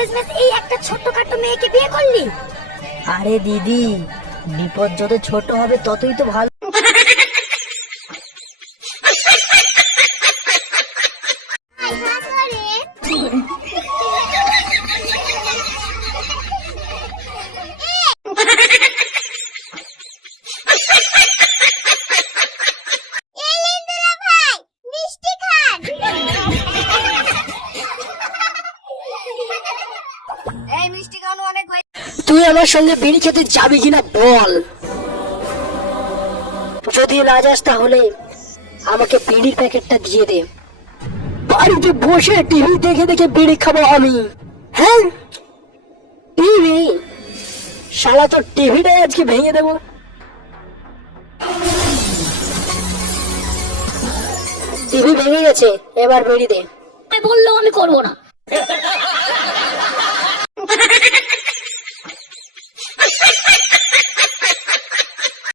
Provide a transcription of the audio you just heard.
শেষমেশ এই একটা ছোট্টখাটো মেয়েকে বিয়ে করলি? আরে দিদি, বিপদ যত ছোট হবে ততই তো ভালো। এই মিষ্টি খাওয়ানো অনেক ভাই। তুই আমার সঙ্গে বিড়ি খেতে যাবি কিনা বল। যদি না যাস তাহলে আমাকে বিড়ির প্যাকেটটা দিয়ে দে। বাড়িতে বসে টিভি দেখে দেখে বিড়ি খাবো আমি। হ্যাঁ, টিভি? শালা তো টিভিটাই আজকে ভেঙে দেবো। টিভি ভেঙে গেছে, এবার বিড়ি দে। বললো আমি করবো না।